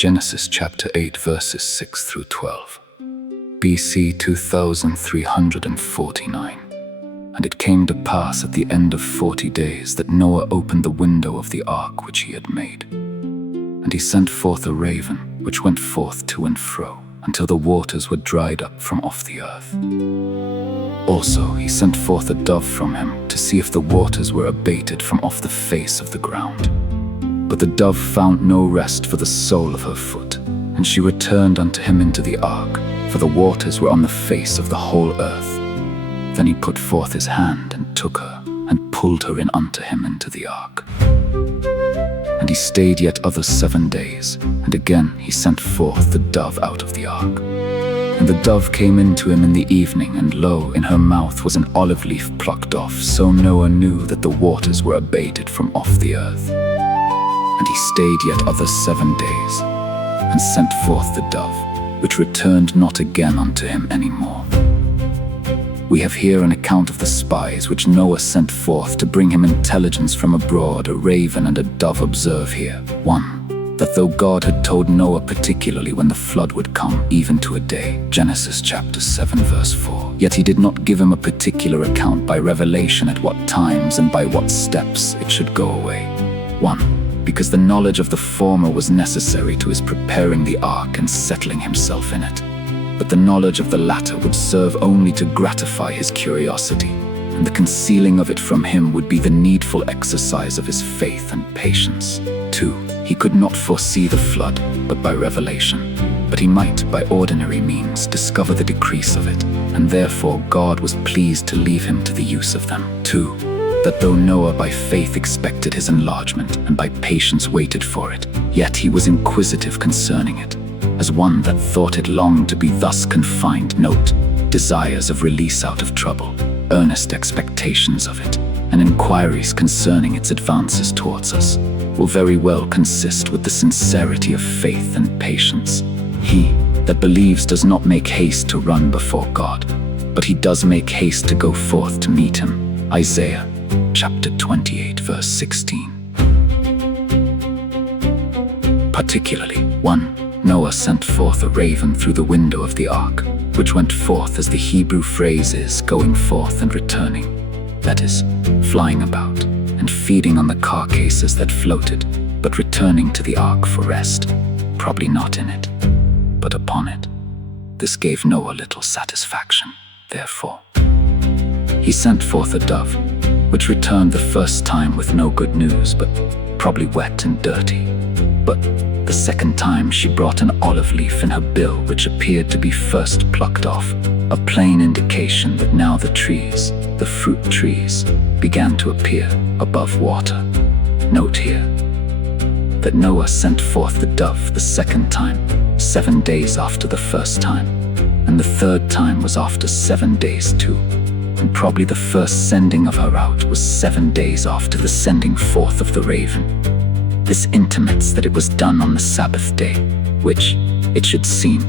Genesis chapter 8 verses 6 through 12. BC 2349. And it came to pass at the end of 40 days that Noah opened the window of the ark which he had made. And he sent forth a raven, which went forth to and fro, until the waters were dried up from off the earth. Also he sent forth a dove from him, to see if the waters were abated from off the face of the ground. But the dove found no rest for the sole of her foot, and she returned unto him into the ark, for the waters were on the face of the whole earth. Then he put forth his hand, and took her, and pulled her in unto him into the ark. And he stayed yet other 7 days, and again he sent forth the dove out of the ark. And the dove came in to him in the evening, and lo, in her mouth was an olive leaf plucked off. So Noah knew that the waters were abated from off the earth. And he stayed yet other 7 days, and sent forth the dove, which returned not again unto him any more. We have here an account of the spies which Noah sent forth to bring him intelligence from abroad. A raven and a dove. Observe here, 1. That though God had told Noah particularly when the flood would come, even to a day, Genesis chapter 7 verse 4, yet he did not give him a particular account by revelation at what times and by what steps it should go away. 1. Because the knowledge of the former was necessary to his preparing the ark and settling himself in it. But the knowledge of the latter would serve only to gratify his curiosity, and the concealing of it from him would be the needful exercise of his faith and patience. 2. He could not foresee the flood, but by revelation. But he might, by ordinary means, discover the decrease of it, and therefore God was pleased to leave him to the use of them. 2. That though Noah by faith expected his enlargement, and by patience waited for it, yet he was inquisitive concerning it, as one that thought it long to be thus confined. Note, desires of release out of trouble, earnest expectations of it, and inquiries concerning its advances towards us, will very well consist with the sincerity of faith and patience. He that believes does not make haste to run before God, but he does make haste to go forth to meet him. Isaiah chapter 28 verse 16. Particularly, 1. Noah sent forth a raven through the window of the ark, which went forth as the Hebrew phrase is, going forth and returning. That is, flying about and feeding on the carcasses that floated, but returning to the ark for rest, probably not in it, but upon it. This gave Noah little satisfaction. Therefore, he sent forth a dove, which returned the first time with no good news, but probably wet and dirty. But the second time she brought an olive leaf in her bill, which appeared to be first plucked off, a plain indication that now the trees, the fruit trees, began to appear above water. Note here that Noah sent forth the dove the second time, 7 days after the first time, and the third time was after 7 days too. And probably the first sending of her out was 7 days after the sending forth of the raven. This intimates that it was done on the Sabbath day, which, it should seem,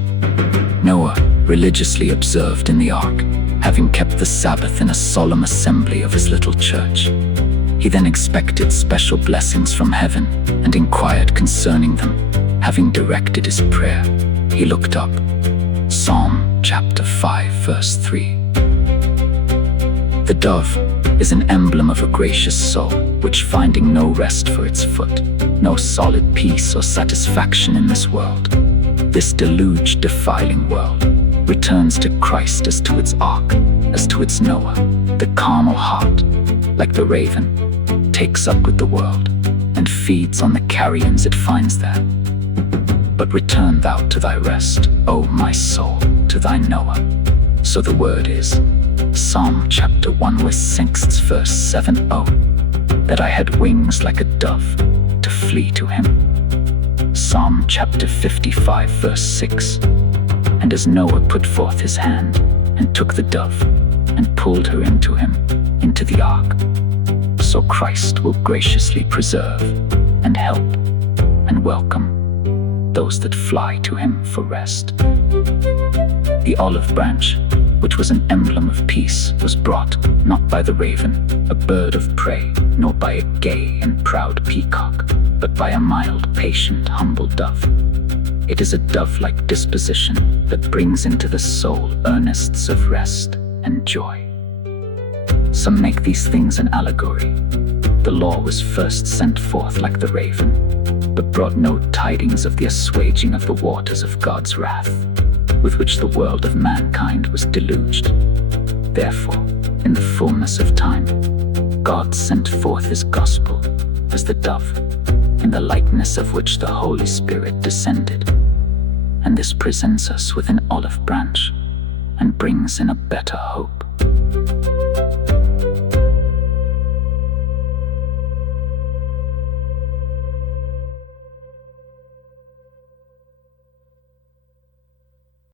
Noah religiously observed in the ark, having kept the Sabbath in a solemn assembly of his little church. He then expected special blessings from heaven, and inquired concerning them. Having directed his prayer, he looked up. Psalm chapter 5 verse 3. The dove is an emblem of a gracious soul, which finding no rest for its foot, no solid peace or satisfaction in this world, this deluged, defiling world, returns to Christ as to its ark, as to its Noah. The carnal heart, like the raven, takes up with the world, and feeds on the carrions it finds there. But return thou to thy rest, O my soul, to thy Noah. So the word is, Psalm chapter 1 verse 6 verse 7. Oh, that I had wings like a dove, to flee to him. Psalm chapter 55 verse 6. And as Noah put forth his hand, and took the dove, and pulled her into him, into the ark, so Christ will graciously preserve, and help, and welcome those that fly to him for rest. The olive branch, which was an emblem of peace, was brought, not by the raven, a bird of prey, nor by a gay and proud peacock, but by a mild, patient, humble dove. It is a dove-like disposition that brings into the soul earnests of rest and joy. Some make these things an allegory. The law was first sent forth like the raven, but brought no tidings of the assuaging of the waters of God's wrath, with which the world of mankind was deluged. Therefore, in the fullness of time, God sent forth his gospel as the dove, in the likeness of which the Holy Spirit descended. And this presents us with an olive branch and brings in a better hope.